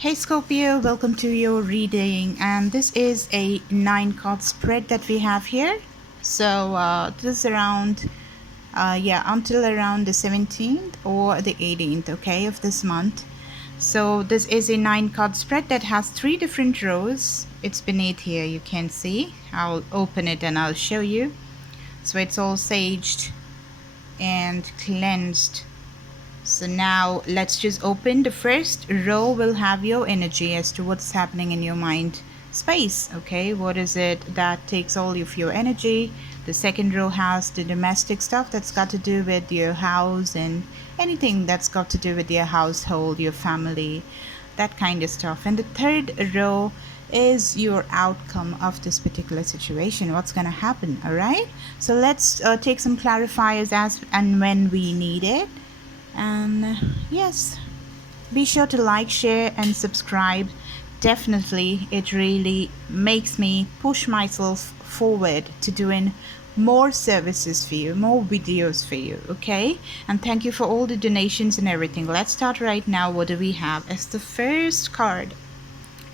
Hey Scorpio, welcome to your reading, and this is a 9 card spread that we have here. So this is around until around the 17th or the 18th, okay, of this month. So this is a 9 card spread that has 3 different rows. It's beneath here, you can see. I'll open it and I'll show you. So it's all saged and cleansed. So now let's just open. The first row will have your energy as to what's happening in your mind space. Okay, what is it that takes all of your energy? The second row has the domestic stuff that's got to do with your house and anything that's got to do with your household, your family, that kind of stuff. And the third row is your outcome of this particular situation, what's going to happen. All right, so let's take some clarifiers as and when we need it. And yes, be sure to like, share and subscribe. Definitely, it really makes me push myself forward to doing more services for you, more videos for you. Okay, and thank you for all the donations and everything. Let's start right now. What do we have as the first card?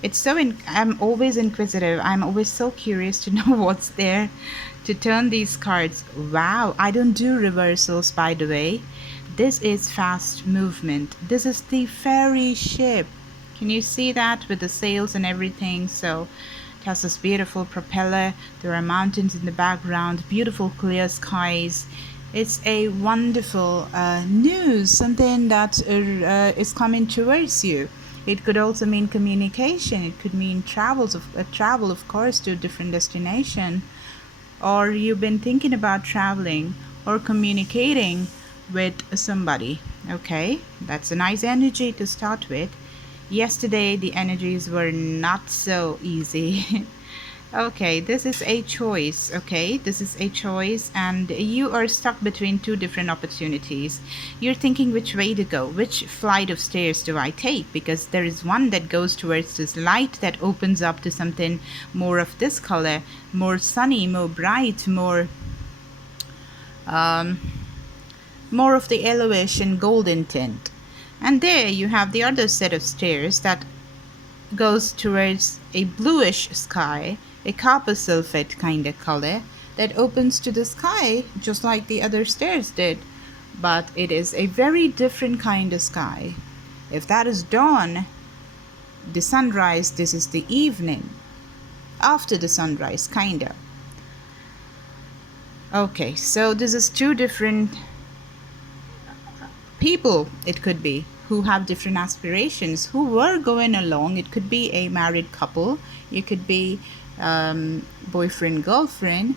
It's I'm always inquisitive. I'm always so curious to know what's there to turn these cards. Wow, I don't do reversals, by the way. This is fast movement. This is the ferry ship. Can you see that with the sails and everything? So it has this beautiful propeller. There are mountains in the background, beautiful clear skies. It's a wonderful news, something that is coming towards you. It could also mean communication. It could mean travel, of course, to a different destination. Or you've been thinking about traveling or communicating with somebody. Okay, that's a nice energy to start with. Yesterday the energies were not so easy. Okay, this is a choice. Okay, this is a choice, and you are stuck between 2 different opportunities. You're thinking which way to go, which flight of stairs do I take, because there is one that goes towards this light that opens up to something more of this color, more sunny, more bright, more of the yellowish and golden tint. And there you have the other set of stairs that goes towards a bluish sky, a copper sulfate kind of color that opens to the sky just like the other stairs did. But it is a very different kind of sky. If that is dawn, the sunrise, this is the evening. After the sunrise, kinda. Okay, so this is 2 different people, it could be, who have different aspirations, who were going along. It could be a married couple, it could be boyfriend, girlfriend.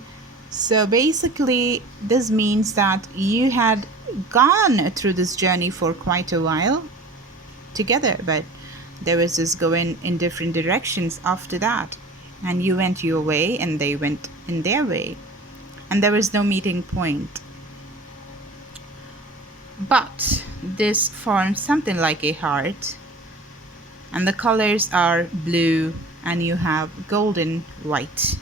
So basically this means that you had gone through this journey for quite a while together, but there was this going in different directions after that, and you went your way and they went in their way, and there was no meeting point. But this forms something like a heart, and the colors are blue and you have golden white.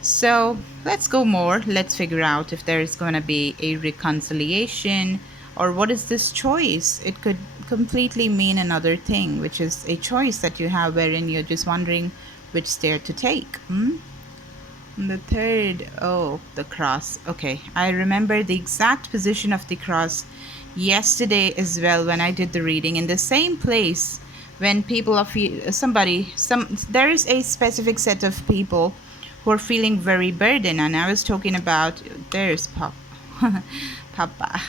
So let's go more. Let's figure out if there is going to be a reconciliation, or what is this choice. It could completely mean another thing, which is a choice that you have wherein you're just wondering which stair to take. The third, oh, the cross. Okay, I remember the exact position of the cross yesterday as well when I did the reading, in the same place. When people are there is a specific set of people who are feeling very burdened, and I was talking about, there's Papa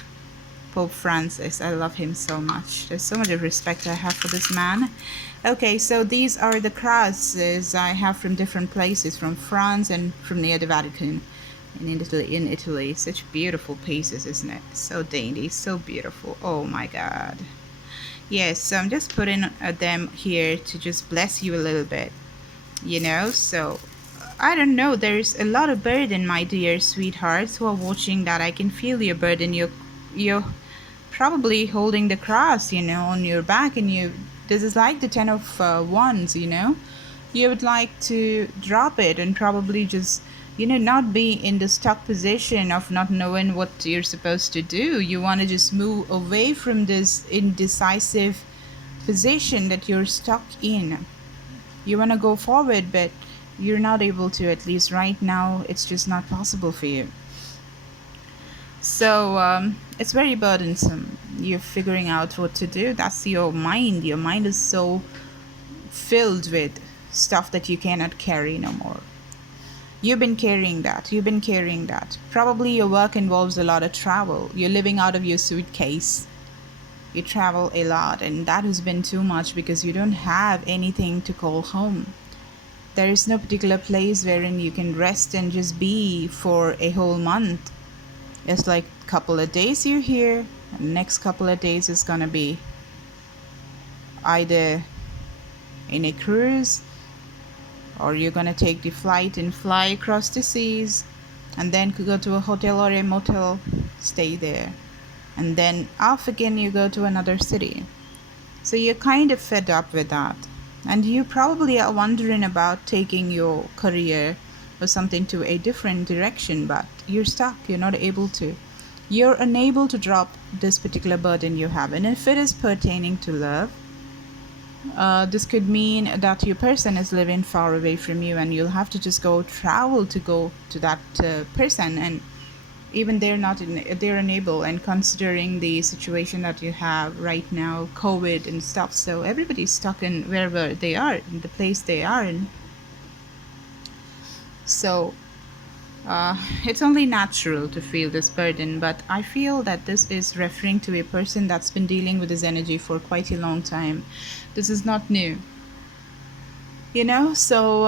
Pope Francis. I love him so much. There's so much of respect I have for this man. Okay, so these are the crosses I have from different places, from France and from near the Vatican in Italy. Such beautiful pieces, isn't it? So dainty, so beautiful. Oh my God. Yes, so I'm just putting them here to just bless you a little bit, you know. So I don't know, there's a lot of burden, my dear sweethearts who are watching that. I can feel your burden. You're probably holding the cross, you know, on your back, and this is like the 10 of wands, you know. You would like to drop it and probably just, you know, not be in the stuck position of not knowing what you're supposed to do. You want to just move away from this indecisive position that you're stuck in. You want to go forward, but you're not able to. At least right now, it's just not possible for you. So it's very burdensome. You're figuring out what to do. That's your mind. Your mind is so filled with stuff that you cannot carry no more. You've been carrying that. You've been carrying that. Probably your work involves a lot of travel. You're living out of your suitcase. You travel a lot, and that has been too much because you don't have anything to call home. There is no particular place wherein you can rest and just be for a whole month. It's like a couple of days you're here, and next couple of days is gonna be either in a cruise, or you're gonna take the flight and fly across the seas, and then could go to a hotel or a motel, stay there, and then off again you go to another city. So you're kind of fed up with that, and you probably are wondering about taking your career or something to a different direction, but you're stuck. You're not able to. You're unable to drop this particular burden you have. And if it is pertaining to love, this could mean that your person is living far away from you, and you'll have to just travel to go to that person, and even they're unable, and considering the situation that you have right now, COVID and stuff, so everybody's stuck in wherever they are, in the place they are in. So it's only natural to feel this burden, but I feel that this is referring to a person that's been dealing with this energy for quite a long time. This is not new, so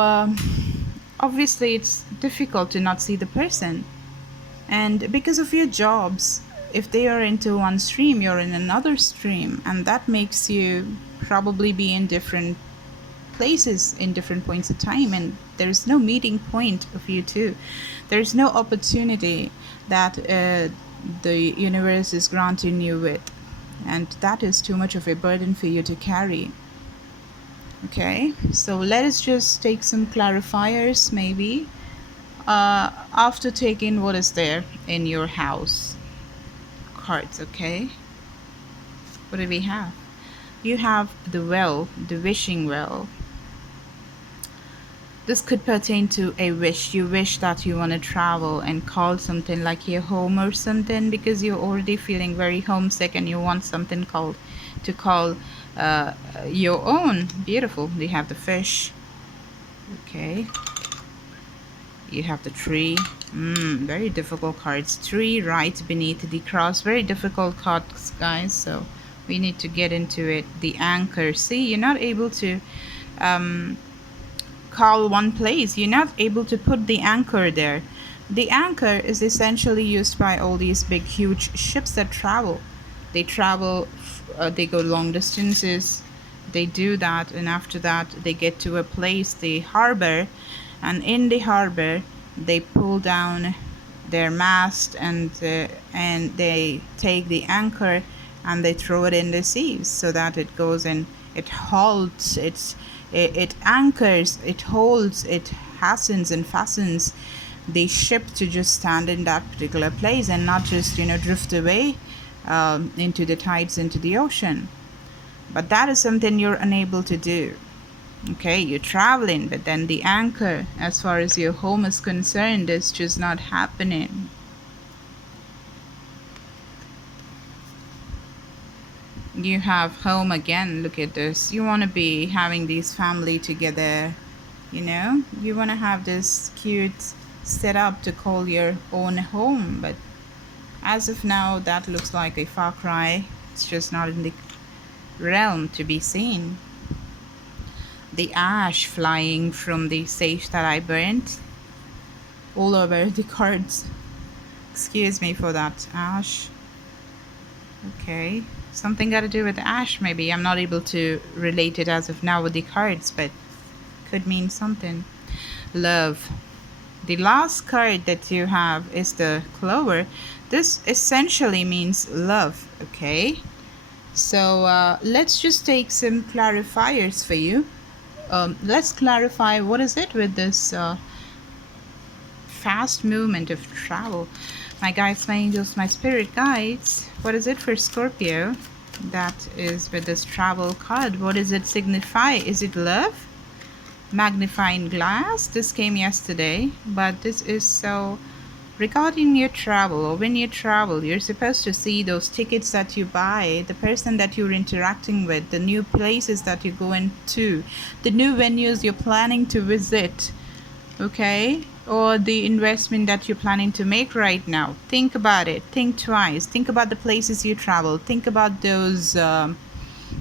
obviously it's difficult to not see the person. And because of your jobs, if they are into one stream, you're in another stream, and that makes you probably be in different places in different points of time, and there's no meeting point of you two. There's no opportunity that the universe is granting you with, and that is too much of a burden for you to carry. Okay, so let us just take some clarifiers maybe after taking what is there in your house cards. Okay, what do we have? You have the well, the wishing well. This could pertain to a wish. You wish that you want to travel and call something like your home or something, because you're already feeling very homesick and you want something to call your own. Beautiful. You have the fish. Okay. You have the tree. Very difficult cards. Tree right beneath the cross. Very difficult cards, guys. So we need to get into it. The anchor. See, you're not able to call one place. You're not able to put the anchor there. The anchor is essentially used by all these big huge ships that travel. They travel, they go long distances, they do that, and after that they get to a place, the harbor, and in the harbor they pull down their mast, and they take the anchor and they throw it in the seas so that it goes and it halts, it anchors, it holds, it hastens and fastens the ship to just stand in that particular place and not just drift away into the tides, into the ocean. But that is something you're unable to do. Okay, you're traveling, but then the anchor, as far as your home is concerned, is just not happening. You have home again. Look at this. You want to be having this family together, you want to have this cute setup to call your own home, but as of now that looks like a far cry. It's just not in the realm to be seen. The ash flying from the sage that I burnt all over the cards. Excuse me for that. Ash. Okay, something got to do with ash maybe. I'm not able to relate it as of now with the cards, but could mean something. Love. The last card that you have is the clover. This essentially means love. Okay, so let's just take some clarifiers for you. Let's clarify what is it with this fast movement of travel. My guides, my angels, my spirit guides, what is it for Scorpio? That is with this travel card. What does it signify? Is it love? Magnifying glass. This came yesterday, but this is so regarding your travel, or when you travel, you're supposed to see those tickets that you buy, the person that you're interacting with, the new places that you go into, the new venues you're planning to visit, okay, or the investment that you're planning to make right now. Think about it. Think twice. Think about the places you travel. Think about those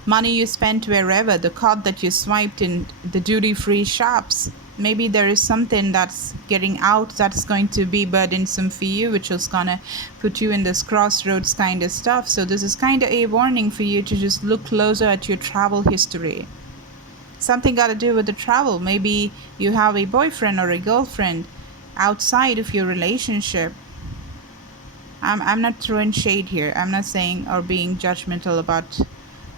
money you spent wherever, the card that you swiped in the duty-free shops. Maybe there is something that's getting out that's going to be burdensome for you, which is gonna put you in this crossroads kind of stuff. So this is kind of a warning for you to just look closer at your travel history. Something got to do with the travel. Maybe you have a boyfriend or a girlfriend outside of your relationship. I'm not throwing shade here. I'm not saying or being judgmental about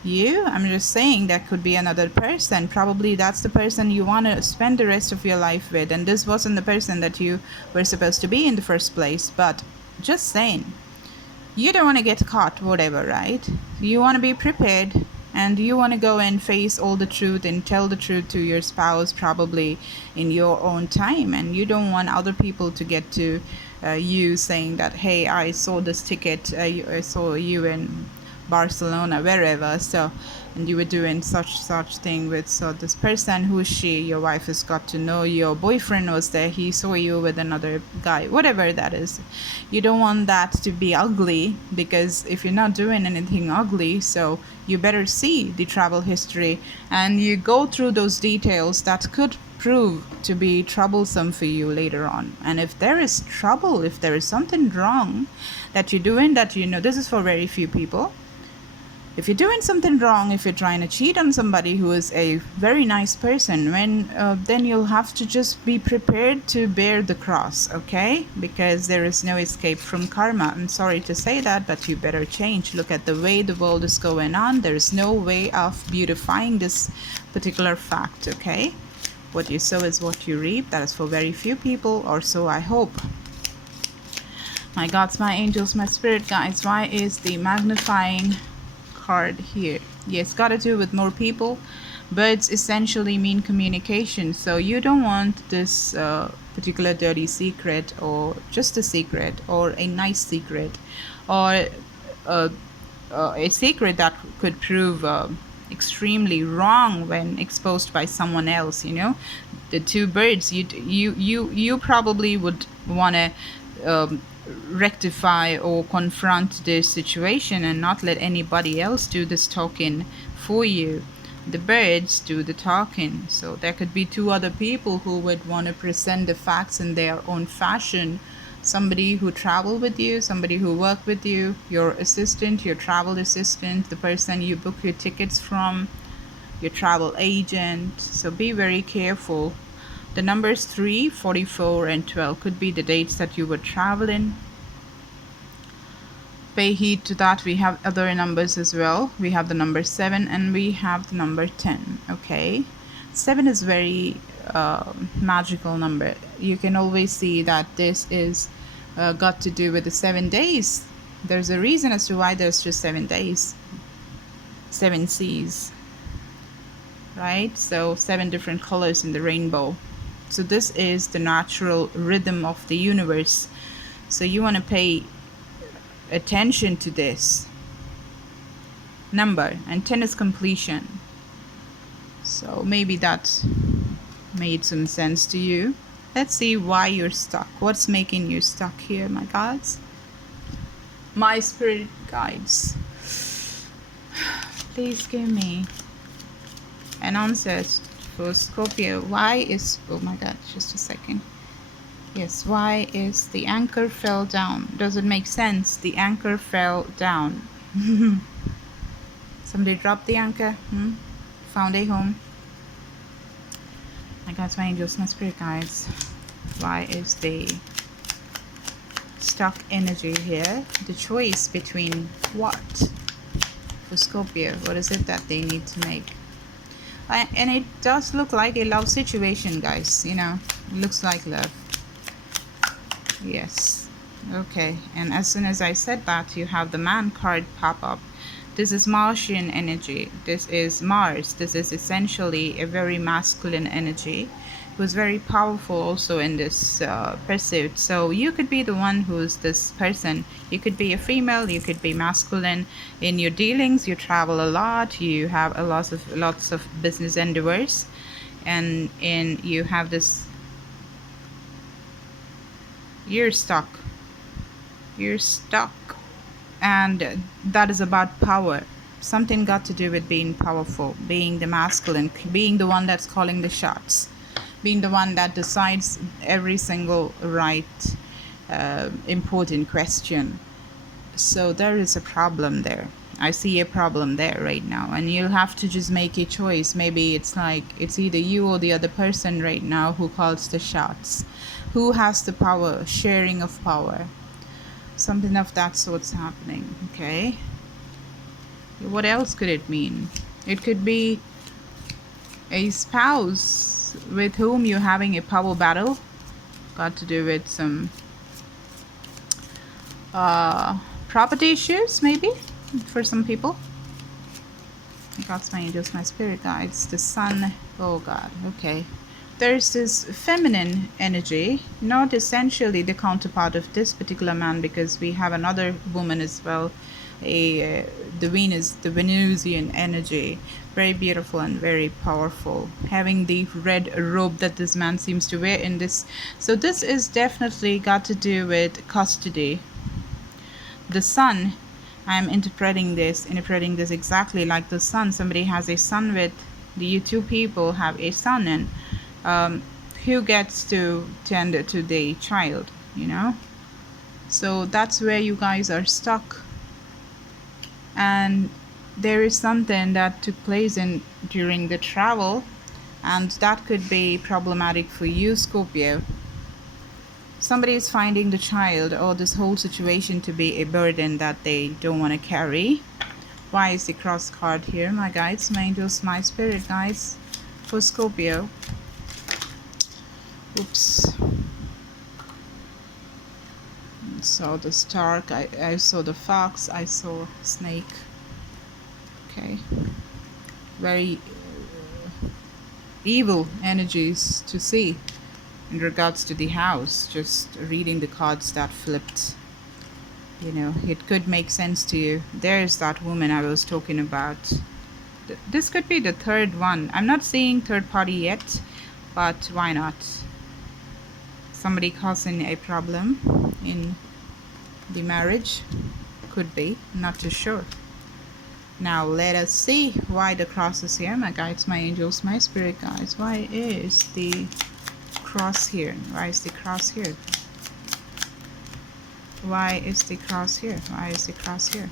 you. I'm just saying that could be another person. Probably that's the person you want to spend the rest of your life with, and this wasn't the person that you were supposed to be in the first place. But just saying, you don't want to get caught, whatever, right? You want to be prepared, and you want to go and face all the truth and tell the truth to your spouse, probably in your own time. And you don't want other people to get to you saying that, hey, I saw this ticket, I saw you in Barcelona, wherever, so, and you were doing such thing with so this person. Who is she? Your wife has got to know your boyfriend was there, he saw you with another guy, whatever that is. You don't want that to be ugly, because if you're not doing anything ugly, so you better see the travel history and you go through those details that could prove to be troublesome for you later on. And if there is trouble, if there is something wrong that you're doing, that you know, this is for very few people. If you're doing something wrong, if you're trying to cheat on somebody who is a very nice person, then you'll have to just be prepared to bear the cross, okay? Because there is no escape from karma. I'm sorry to say that, but you better change. Look at the way the world is going on. There is no way of beautifying this particular fact, okay? What you sow is what you reap. That is for very few people, or so I hope. My gods, my angels, my spirit guides, why is the magnifying card here? Yes, got to do with more people. Birds essentially mean communication, so you don't want this particular dirty secret, or just a secret, or a nice secret, or a secret that could prove extremely wrong when exposed by someone else. You know, the two birds, you probably would want to rectify or confront this situation and not let anybody else do this talking for you. The birds do the talking. So there could be two other people who would want to present the facts in their own fashion. Somebody who travel with you, somebody who work with you, your assistant, your travel assistant, the person you book your tickets from, your travel agent. So be very careful. The numbers 3, 44, and 12 could be the dates that you were traveling. Pay heed to that. We have other numbers as well. We have the number 7 and we have the number 10. Okay, 7 is very magical number. You can always see that this is got to do with the 7 days. There's a reason as to why there's just 7 days, 7 seas, right? So 7 different colors in the rainbow. So this is the natural rhythm of the universe. So you want to pay attention to this number. And 10 is completion. So maybe that made some sense to you. Let's see why you're stuck. What's making you stuck here, my gods? My spirit guides, please give me an answer for Scorpio. Why is, oh my god, just a second. Yes, why is the anchor fell down? Does it make sense? The anchor fell down. Somebody dropped the anchor, found a home. My gods, my angels, my spirit guides, why is the stuck energy here? The choice between what for Scorpio? What is it that they need to make? And it does look like a love situation, guys. You know, it looks like love. Yes. Okay. And as soon as I said that, you have the man card pop up. This is Martian energy. This is Mars. This is essentially a very masculine energy. It was very powerful also in this pursuit. So you could be the one who's this person. You could be a female. You could be masculine in your dealings. You travel a lot. You have a lots of business endeavors, and you have this. You're stuck. You're stuck. And that is about power. Something got to do with being powerful, being the masculine, being the one that's calling the shots, being the one that decides every single right important question. So there is a problem there. I see a problem there right now, and you'll have to just make a choice. Maybe it's like it's either you or the other person right now who calls the shots, who has the power, sharing of power. Something of that sort's happening. Okay, what else could it mean? It could be a spouse with whom you're having a power battle. Got to do with some property issues, maybe, for some people. God's my angels, my spirit guides, the sun. Oh God. Okay, there's this feminine energy, not essentially the counterpart of this particular man, because we have another woman as well, the Venusian energy, very beautiful and very powerful, having the red robe that this man seems to wear in this. So this is definitely got to do with custody. The sun, I'm interpreting this exactly like the sun. Somebody has a son with you two people have a son, and who gets to tend to the child, you know? So that's where you guys are stuck. And there is something that took place during the travel, and that could be problematic for you, Scorpio. Somebody is finding the child or this whole situation to be a burden that they don't want to carry. Why is the cross card here? My guides, my angels, my spirit guides for Scorpio. Oops. I saw the stark, I saw the fox, I saw snake. Okay. Very evil energies to see in regards to the house. Just reading the cards that flipped. You know, it could make sense to you. There's that woman I was talking about. This could be the third one. I'm not seeing third party yet, but why not? Somebody causing a problem in the marriage. Could be, not too sure. Now let us see why the cross is here. My guides, my angels, my spirit guides. Why is the cross here? Why is the cross here? Why is the cross here? Why is the cross here?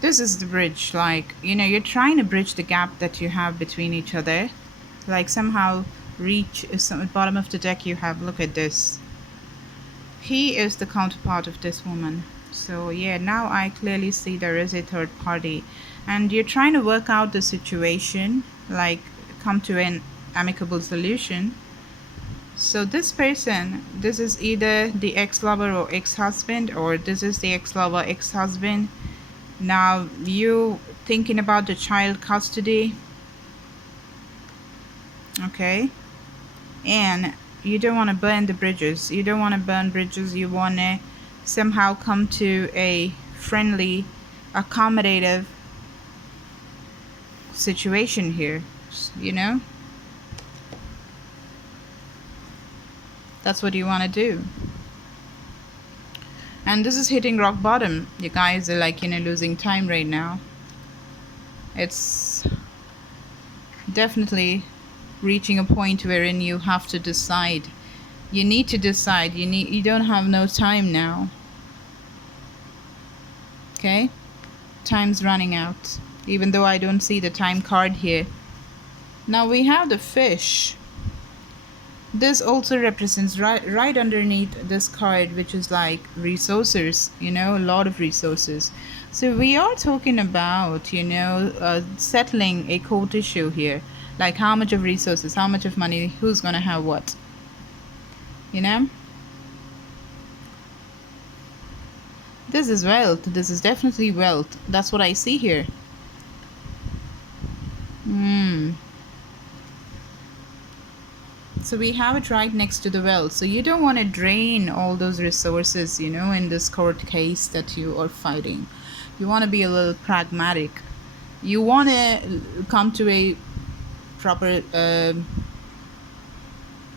This is the bridge. Like, you know, you're trying to bridge the gap that you have between each other. Like somehow reach some bottom of the deck you have. Look at this. He is the counterpart of this woman. So yeah, now I clearly see there is a third party, and you're trying to work out the situation, like come to an amicable solution. So this person, this is either the ex-lover or ex-husband, or this is the ex-lover, ex-husband. Now you thinking about the child custody. Okay, and you don't want to burn the bridges. You don't want to burn bridges. You want to somehow come to a friendly, accommodative situation here, you know? That's what you want to do. And this is hitting rock bottom. You guys are like, you know, losing time right now. It's definitely reaching a point wherein you have to decide. You need to decide. You don't have no time now. Okay? Time's running out. Even though I don't see the time card here. Now we have the fish. This also represents right underneath this card, which is like resources, you know, a lot of resources. So we are talking about, you know, settling a court issue here. Like how much of resources, how much of money, who's gonna have what, you know? This is wealth. This is definitely wealth. That's what I see here. So we have it right next to the wealth. So you don't want to drain all those resources, you know, in this court case that you are fighting. You want to be a little pragmatic. You want to come to a proper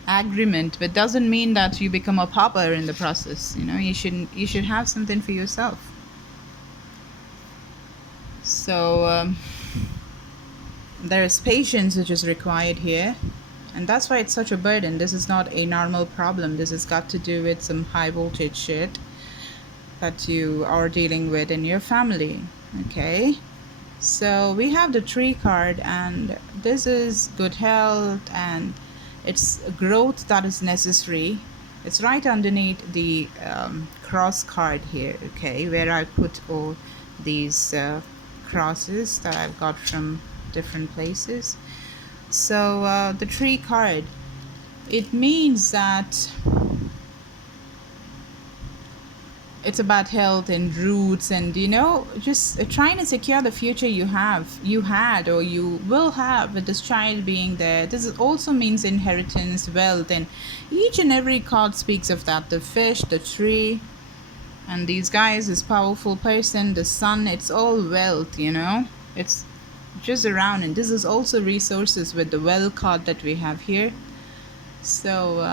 agreement, but doesn't mean that you become a pauper in the process. You know, you should have something for yourself. So there is patience which is required here, and that's why it's such a burden. This is not a normal problem. This has got to do with some high voltage shit that you are dealing with in your family. Okay, so we have the tree card, and this is good health and it's growth that is necessary. It's right underneath the cross card here, okay, where I put all these crosses that I've got from different places. So the tree card, it means that it's about health and roots, and you know, just trying to secure the future you had or you will have with this child being there. This also means inheritance, wealth, and each and every card speaks of that. The fish, the tree, and these guys, this powerful person, the sun, it's all wealth, you know, it's just around. And this is also resources with the well card that we have here. So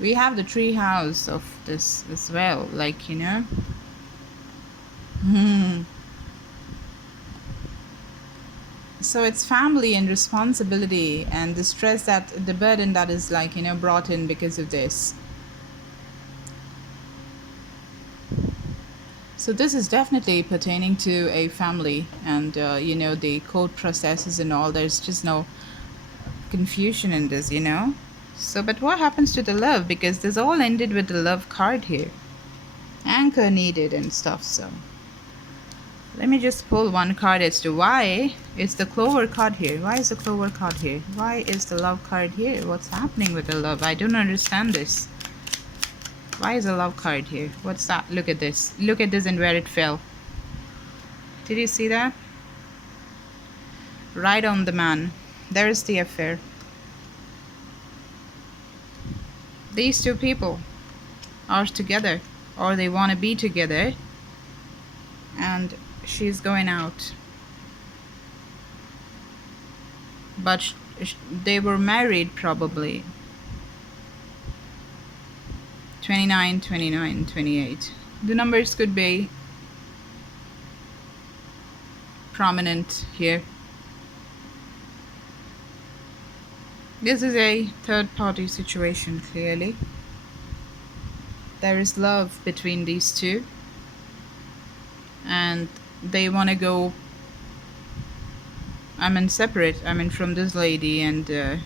we have the tree house of this as well, like, you know. So it's family and responsibility and the stress, that the burden that is, like, you know, brought in because of this. So this is definitely pertaining to a family, and you know, the court processes and all. There's just no confusion in this, you know. So, but what happens to the love? Because this all ended with the love card here. Anchor needed and stuff. So let me just pull one card as to why it's the clover card here. Why is the clover card here? Why is the love card here? What's happening with the love? I don't understand this. Why is the love card here? What's that? Look at this. Look at this and where it fell. Did you see that? Right on the man. There is the affair. These two people are together, or they want to be together, and she's going out. But they were married probably. 29, 29, 28. The numbers could be prominent here. This is a third party situation, clearly. There is love between these two, and they want to go, separate, from this lady, and they're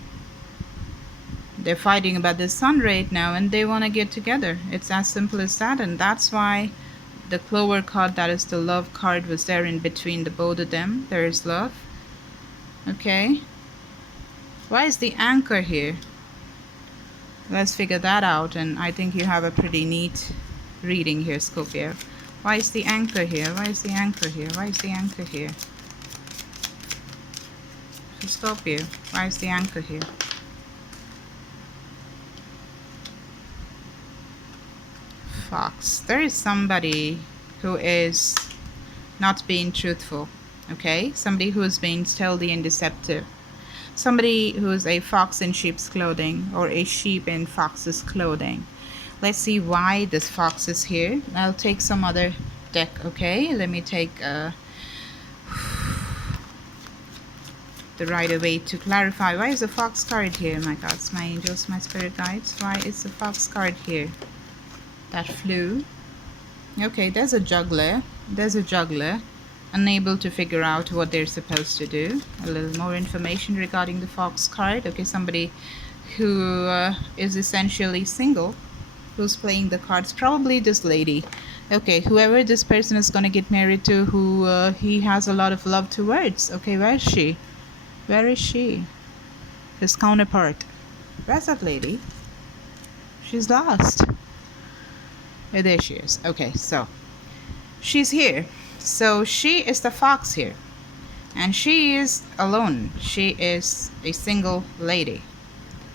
fighting about the sun right now, and they want to get together. It's as simple as that, and that's why the clover card, that is the love card, was there in between the both of them. There is love. Okay. Why is the anchor here? Let's figure that out, and I think you have a pretty neat reading here, Scorpio. Why is the anchor here? Why is the anchor here? Why is the anchor here? So Scorpio, why is the anchor here? Fox. There is somebody who is not being truthful, okay? Somebody who is being stealthy and deceptive. Somebody who is a fox in sheep's clothing, or a sheep in fox's clothing. Let's see why this fox is here. I'll take some other deck, okay? Let me take the Rider-Waite to clarify. Why is the fox card here? My gods, my angels, my spirit guides. Why is the fox card here? That flew. Okay, there's a juggler. There's a juggler. Unable to figure out what they're supposed to do. A little more information regarding the fox card. Okay, somebody who is essentially single, who's playing the cards. Probably this lady. Okay, whoever this person is going to get married to, who he has a lot of love towards. Okay, where is she? Where is she? His counterpart. Where's that lady? She's lost. Oh, there she is. Okay, so she's here. So she is the fox here. And she is alone. She is a single lady.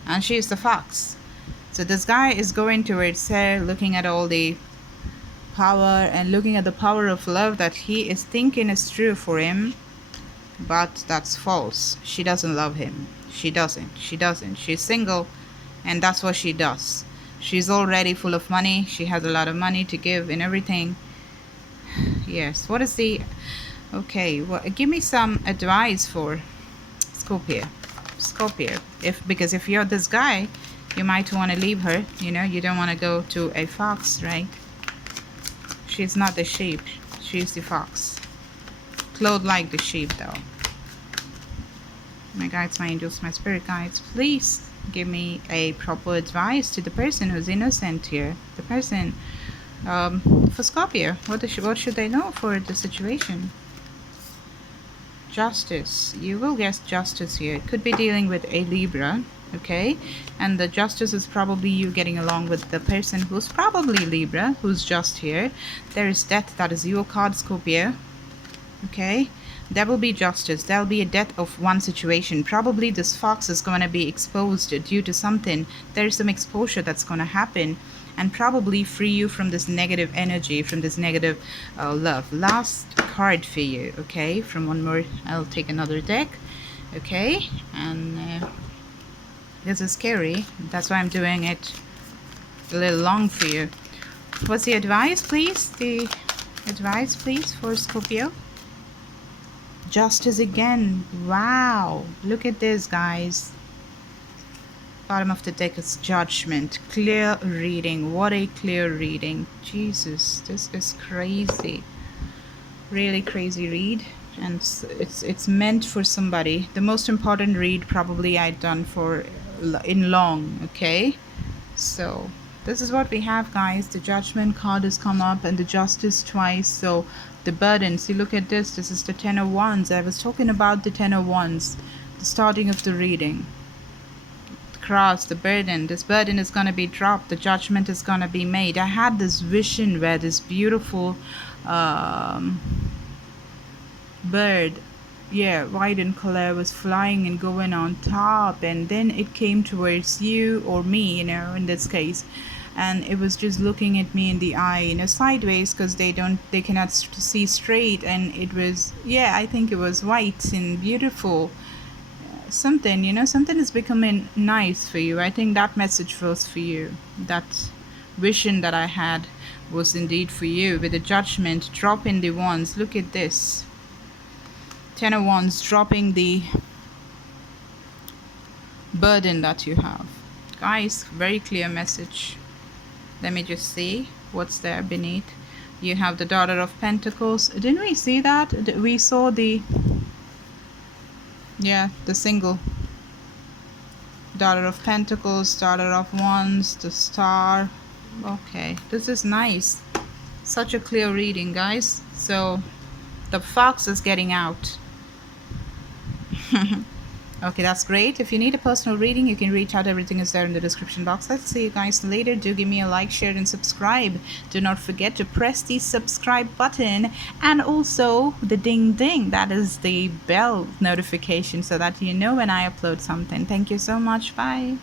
And she is the fox. So this guy is going towards her, looking at all the power and looking at the power of love that he is thinking is true for him. But that's false. She doesn't love him. She doesn't. She's single, and that's what she does. She's already full of money. She has a lot of money to give and everything. Yes. What is the... Okay, well, give me some advice for Scorpio. Because if you're this guy, you might want to leave her. You know, you don't want to go to a fox, right? She's not the sheep. She's the fox. Clothed like the sheep, though. My guides, my angels, my spirit guides, please give me a proper advice to the person who's innocent here. The person, for Scorpio, what should they know for the situation? Justice. You will get justice here. It could be dealing with a Libra, okay? And the justice is probably you getting along with the person who's probably Libra, who's just here. There is death. That is your card, Scorpio. Okay? There will be justice. There will be a death of one situation. Probably this fox is going to be exposed due to something. There's some exposure that's going to happen. And probably free you from this negative energy, from this negative love. Last card for you, okay? From one more, I'll take another deck, okay? And this is scary. That's why I'm doing it a little long for you. What's the advice, please? The advice, please, for Scorpio? Justice again. Wow. Look at this, guys. Bottom of the deck is Judgment. Clear reading. What a clear reading. Jesus, this is crazy. Really crazy read. And it's meant for somebody. The most important read probably I've done for in long, okay? So this is what we have, guys. The Judgment card has come up and the Justice twice. So the burden, see, look at this. This is the Ten of Wands. I was talking about the Ten of Wands, the starting of the reading. The cross, the burden. This burden is going to be dropped. The judgment is going to be made. I had this vision where this beautiful bird, yeah, white in color, was flying and going on top, and then it came towards you or me, you know, in this case, and it was just looking at me in the eye, you know, sideways, because they cannot see straight, and it was, yeah, I think it was white and beautiful. Something, you know, something is becoming nice for you. I think that message was for you. That vision that I had was indeed for you. With the Judgment, dropping the wands. Look at this. Ten of Wands, dropping the burden that you have. Guys, very clear message. Let me just see what's there beneath. You have the Daughter of Pentacles. Didn't we see that? We saw the, yeah, the single. Daughter of Pentacles, Daughter of Wands, the Star. Okay, this is nice. Such a clear reading, guys. So the fox is getting out. Okay, that's great. If you need a personal reading, you can reach out. Everything is there in the description box. I'll see you guys later. Do give me a like, share, and subscribe. Do not forget to press the subscribe button and also the ding ding. That is the bell notification so that you know when I upload something. Thank you so much. Bye.